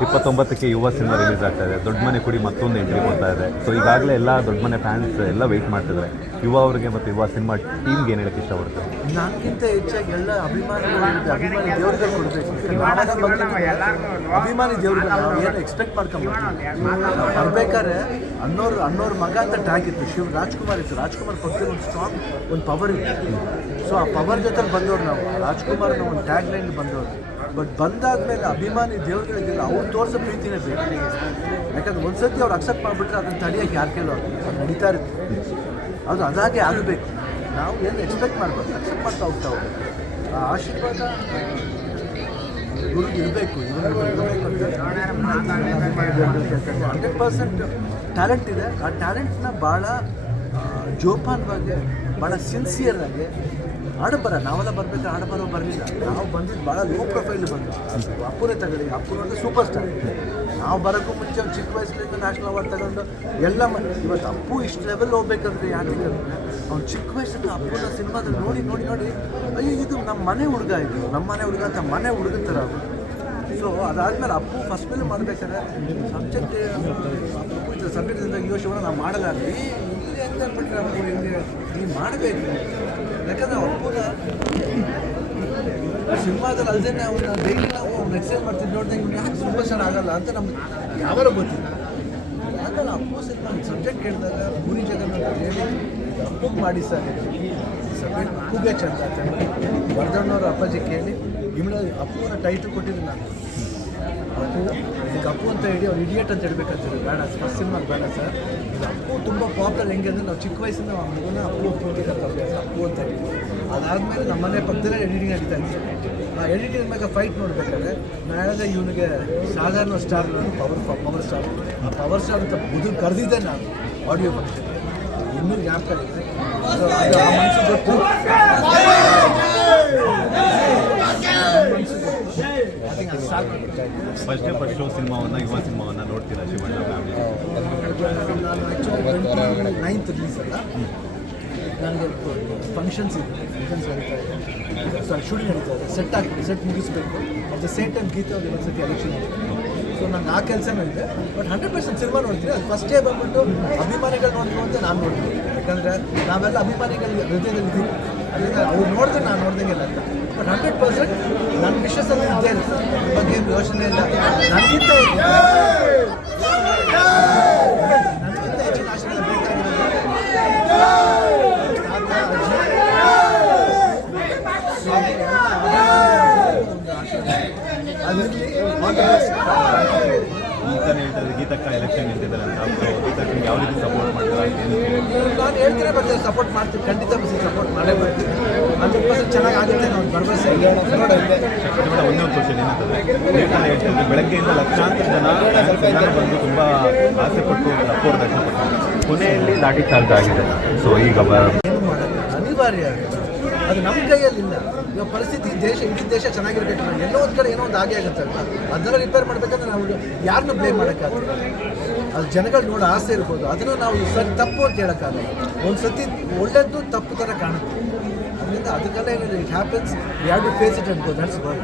29ಕ್ಕೆ ಯುವ cinema release ಆಗ್ತಾ ಇದೆ. ದೊಡ್ಡ ಮನೆ ಕುಡಿ ಮತ್ತೊಂದು ಎಂಟ್ರಿ ಕೊಡ್ತಾ ಇದೆ. ಸೊ ಈಗಾಗಲೇ ಎಲ್ಲ ದೊಡ್ಡ ಮನೆ ಫ್ಯಾನ್ಸ್ ಎಲ್ಲ ವೆಯ್ಟ್ ಮಾಡ್ತಿದ್ದಾರೆ. ಯುವ ಅವರಿಗೆ ಮತ್ತು ಯುವ ಸಿನಿಮಾ ಟೀಮ್ಗೆ ಏನು ಹೇಳಕ್ಕೆ ಇಷ್ಟಪಡ್ತಾರೆ? ನನಗಿಂತ ಹೆಚ್ಚಾಗಿ ಎಲ್ಲ ಅಭಿಮಾನಿ ದೇವ್ರಿಗೆ ಕೊಡಬೇಕು. ಅಭಿಮಾನಿ ದೇವ್ರಿಗೆ ನಾವು ಏನು ಎಕ್ಸ್ಪೆಕ್ಟ್ ಮಾಡ್ಕೊಂಬರ್ತೀವಿ. ಬರ್ಬೇಕಾದ್ರೆ ಅನ್ನೋರ್ ಮಗ ಅಂತ ಟ್ಯಾಗ್ ಇತ್ತು, ರಾಜ್ಕುಮಾರ್ ಇತ್ತು. ರಾಜ್ಕುಮಾರ್ ಪಕ್ಕದಲ್ಲಿ ಒಂದು ಸ್ಟ್ರಾಂಗ್ ಒಂದು ಪವರ್ ಇತ್ತು. ಸೊ ಆ ಪವರ್ ಜೊತೆ ಬಂದವ್ರು ನಾವು, ರಾಜ್ಕುಮಾರ್ನ ಒಂದು ಟ್ಯಾಗ್ ಲೈನ್ ಬಂದವರು. ಬಟ್ ಬಂದಾದ್ಮೇಲೆ ಅಭಿಮಾನಿ ದೇವ್ರುಗಳಿಗೆಲ್ಲ ಅವ್ರು ತೋರಿಸೋ ಪ್ರೀತಿನೇ ಬೇಕು. ಯಾಕಂದ್ರೆ ಒಂದ್ಸತಿ ಅವ್ರು ಅಕ್ಸೆಪ್ಟ್ ಮಾಡಿಬಿಟ್ರೆ ಅದನ್ನು ತಡೆಯೋಕ್ಕೆ ಯಾರು ಕೇಳೋ ಅದು ನಡೀತಾ ಇರುತ್ತೆ. ಅದು ಅದಾಗೆ ಆಗಬೇಕು. ನಾವು ಏನು ಎಕ್ಸ್ಪೆಕ್ಟ್ ಮಾಡ್ಬಾರ್ದು, ಅಕ್ಸೆಪ್ಟ್ ಮಾಡ್ತಾ ಹೋಗ್ತಾ ಹೋಗ್ಬೇಕು. ಆ ಆಶೀರ್ವಾದ ಗುರುಗೆ ಇರಬೇಕು. 100% ಟ್ಯಾಲೆಂಟ್ ಇದೆ. ಆ ಟ್ಯಾಲೆಂಟ್ನ ಭಾಳ ಜೋಪಾನವಾಗಿ, ಭಾಳ ಸಿನ್ಸಿಯರಾಗಿ ಆಡಬರ ನಾವೆಲ್ಲ ಬರಬೇಕು. ಆಡಬರೋ ಬರಲಿಲ್ಲ, ನಾವು ಬಂದಿದ್ದು ಭಾಳ ಲೋ ಪ್ರೊಫೈಲ್ ಬಂದು. ಅಪ್ಪುನೇ ತಗೊಳ್ಳಿ, ಅಪ್ಪು ಅಂದರೆ ಸೂಪರ್ ಸ್ಟಾರ್. ನಾವು ಬರೋಕ್ಕೂ ಮುಂಚೆ ಒಂದು ಚಿಕ್ಕ ವಯಸ್ಸಿನಿಂದ ನ್ಯಾಷನಲ್ ಅವಾರ್ಡ್ ತಗೊಂಡು ಎಲ್ಲ ಇವತ್ತು ಅಪ್ಪು ಇಷ್ಟು ಲೆವೆಲ್ ಹೋಗ್ಬೇಕಂದ್ರೆ ಯಾಕೆ ಅವ್ನು ಚಿಕ್ಕ ವಯಸ್ಸಿಂದ ಅಪ್ಪುನ ಸಿನಿಮಾದಲ್ಲಿ ನೋಡಿ ನೋಡಿ ನೋಡಿ ಅಯ್ಯೋ ಇದು ನಮ್ಮ ಮನೆ ಹುಡುಗ, ಇದು ನಮ್ಮ ಮನೆ ಹುಡುಗ ಅಂತ ಮನೆ ಹುಡುಗನ ಥರ ಅವರು. ಸೊ ಅದಾದಮೇಲೆ ಅಪ್ಪು ಫಸ್ಟ್ ಮೇಲೆ ಮಾಡಬೇಕಾದ್ರೆ ಸಬ್ಜೆಕ್ಟ್ ಸಬ್ಜೆಕ್ಟಿಂದ ಯೋಚನೆ ನಾವು ಮಾಡಲ್ಲ. ಇಲ್ಲಿ ಹೆಂಗೆ ಅಂದ್ಬಿಟ್ರೆ ಅಪ್ಪು ಹೆಂಗೆ ನೀವು ಮಾಡಬೇಕು. ಯಾಕಂದರೆ ಅಪ್ಪುನ ಸಿನಿಮಾದಲ್ಲಿ ಅಲ್ಲದೆ ಅವನ್ನ ಡೈಲಿ ನಾವು ಎಕ್ಸೈಸ್ ಮಾಡ್ತಿದ್ದು ನೋಡಿದೆ, ಇವ್ನು ಯಾಕೆ ಸೂಪರ್ ಸ್ಟಾರ್ ಆಗಲ್ಲ ಅಂತ ನಮ್ಗೆ ಯಾವಾಗ ಗೊತ್ತಿಲ್ಲ. ಯಾಕಂದ್ರೆ ಅಪ್ಪು ಸಿನಿಮಾ ಸಬ್ಜೆಕ್ಟ್ ಕೇಳಿದಾಗ ಪೂರಿ ಜಗನ್ನಾಥ ಹೇಳಿ ಅಪ್ಪುಗೆ ಮಾಡಿ ಸರ್ ಸಬ್ಜೆಕ್ಟ್ ಅಪ್ಪುಗೆ ಚಂದ ಅಂತ ವರ್ಧಣ್ಣವ್ರ ಅಪ್ಪಾಜಿ ಕೇಳಿ ಇಮ್ಮಳ ಅಪ್ಪುನ ಟೈಟಲ್ ಕೊಟ್ಟಿದ್ದು ನಾನು. ಅಪ್ಪು ಇದಕ್ಕೆ ಅಪ್ಪು ಅಂತ ಹೇಳಿ ಅವ್ರು ಇಡಿಯಟ್ ಅಂತ ಹೇಳ್ಬೇಕಂತೇಳಿ ಬೇಡ, ಫಸ್ಟ್ ಸಿನಿಮಾ ಬೇಡ ಸರ್. ಇದು ಅಪ್ಪು ತುಂಬ ಪಾಪ್ಯುಲರ್. ಹೆಂಗೆ ಅಂದರೆ ನಾವು ಚಿಕ್ಕ ವಯಸ್ಸಿಂದ ಆ ಮಗುನ ಅಪ್ಪು ಅಪ್ಪು ಅಂತ ಹೇಳಿ. ಅದಾದಮೇಲೆ ನಮ್ಮ ಮನೆ ಪಕ್ಕದಲ್ಲೇ ಎಡಿಟಿಂಗ್ ನಡೀತಾ ಇತ್ತು. ಆ ಎಡಿಟಿಂಗ್ ಮ್ಯಾಗ ಫೈಟ್ ನೋಡಬೇಕಾದ್ರೆ ನಾಳೆ ಇವನಿಗೆ ಸಾಧಾರಣ ಸ್ಟಾರ್ ಪವರ್ ಸ್ಟಾರ್, ಆ ಪವರ್ ಸ್ಟಾರ್ ಅಂತ ಬುದು ಕರೆದಿದ್ದೆ ನಾನು ಆಡಿಯೋ ಫಂಕ್ಷನ್. ಇನ್ನೂ ಜ್ಞಾಪಕ ಇದೆ. ಆ ಮನಸ್ಸು ಗೊತ್ತು, ಫಸ್ಟ್ ಶೋ ಸಿನಿಮಾವನ್ನು ಯುವ ಸಿನಿಮಾವನ್ನು ನೋಡ್ತೀರಾ ಶಿವಣ್ಣ ಫ್ಯಾಮಿಲಿ? ನಾನು ಆ್ಯಕ್ಚುಲಿ 9th ರಿಲೀಸ್ ಅಲ್ಲ, ನನಗೆ ಫಂಕ್ಷನ್ಸ್ ಇದೆ, ಶೂಟಿಂಗ್ ನಡೀತಾ ಇದೆ, ಸೆಟ್ ಮುಗಿಸ್ಬೇಕು. At the same time Geetha ಅವ್ರಿಗೆ ಒಂದ್ಸತಿ ಎಲೆಕ್ಷನ್ ಇದೆ. ಸೊ ನಂಗೆ ಆ ಕೆಲಸನೂ ಇದೆ. ಬಟ್ 100% ಸಿನಿಮಾ ನೋಡ್ತೀನಿ. ಅದು ಫಸ್ಟ್ ಡೇ ಬಂದ್ಬಿಟ್ಟು ಅಭಿಮಾನಿಗಳು ನೋಡ್ತೀವಿ ಅಂತ ನಾನು ನೋಡ್ತೀನಿ. ಯಾಕಂದರೆ ನಾವೆಲ್ಲ ಅಭಿಮಾನಿಗಳು ಹೃದಯದಲ್ಲಿ ಇದ್ದೀವಿ. ಅದರಿಂದ ಅವ್ರು ನೋಡಿದ್ರೆ ನಾನು ನೋಡ್ದಂಗೆ ಅಂತ. ಬಟ್ 100% ನನ್ನ ವಿಶ್ವಾಸದಲ್ಲಿ ಇದ್ದೇನೆ, ಬಗ್ಗೆ ಯೋಚನೆ ಇಲ್ಲ. ನನಗಿಂತ ಹೆಚ್ಚಿನ ಆಶೀರ್ವಾದ ಗೀತಕ್ಕ ಎಲೆಕ್ಷನ್ ನಿಂತಿದ್ದಾರೆ ಅಂತ ಗೀತಕ್ಕೆ ಯಾವ ರೀತಿ ಸಪೋರ್ಟ್ ಮಾಡ್ತಾರೆ? ನಾನು ಹೇಳ್ತೀನಿ, ಬರ್ತೀನಿ, ಸಪೋರ್ಟ್ ಮಾಡ್ತೀನಿ, ಖಂಡಿತ ಸಪೋರ್ಟ್ ಮಾಡೇ ಬರ್ತೀನಿ. 100% ಚೆನ್ನಾಗಿ ಆಗುತ್ತೆ ನಾವು ಭರವಸೆ. ಒಂದೇ ಒಂದು ಕ್ವಶನ್ ಏನಂತಂದರೆ, ಬೆಳಗ್ಗೆಯಿಂದ ಲಕ್ಷಾಂತರ ಜನ ಬಂದು ತುಂಬ ಆಸೆ ಪಟ್ಟು ಅಪ್ಪೋರ ದರ್ಶನ ಪಡ್ತಾರೆ. ಕೊನೆಯಲ್ಲಿ ಲಾಠಿ ಚಾರ್ಜ್ ಆಗಿದೆ. ಸೊ ಈಗ ಏನು ಮಾಡೋದು ಅನಿವಾರ್ಯ ಆಗುತ್ತೆ. ಅದು ನಮ್ಮ ಕೈಯಲ್ಲಿಲ್ಲ. ಇವಾಗ ಪರಿಸ್ಥಿತಿ ಇಡೀ ದೇಶ ಚೆನ್ನಾಗಿರ್ಬೇಕು. ಎಲ್ಲೋ ಒಂದು ಕಡೆ ಏನೋ ಒಂದು ಆಗೇ ಆಗುತ್ತಲ್ಲ, ಅದನ್ನೆಲ್ಲ ರಿಪೇರ್ ಮಾಡಬೇಕಂದ್ರೆ ನಾವು ಯಾರನ್ನೂ ಬ್ಲೇಮ್ ಮಾಡೋಕ್ಕಾಗಲ್ಲ. ಅದು ಜನಗಳು ನೋಡೋ ಆಸೆ ಇರ್ಬೋದು, ಅದನ್ನು ನಾವು ಸರಿ ತಪ್ಪು ಅಂತ ಹೇಳೋಕ್ಕಾಗಲ್ಲ. ಒಂದು ಸತಿ ಒಳ್ಳೆಯದು ತಪ್ಪು ಥರ ಕಾಣುತ್ತೆ. ಅದರಿಂದ ಅದಕ್ಕೆಲ್ಲ ಏನಿದೆ, it happens, we have to face it ಅನ್ಬೋದು. That's work.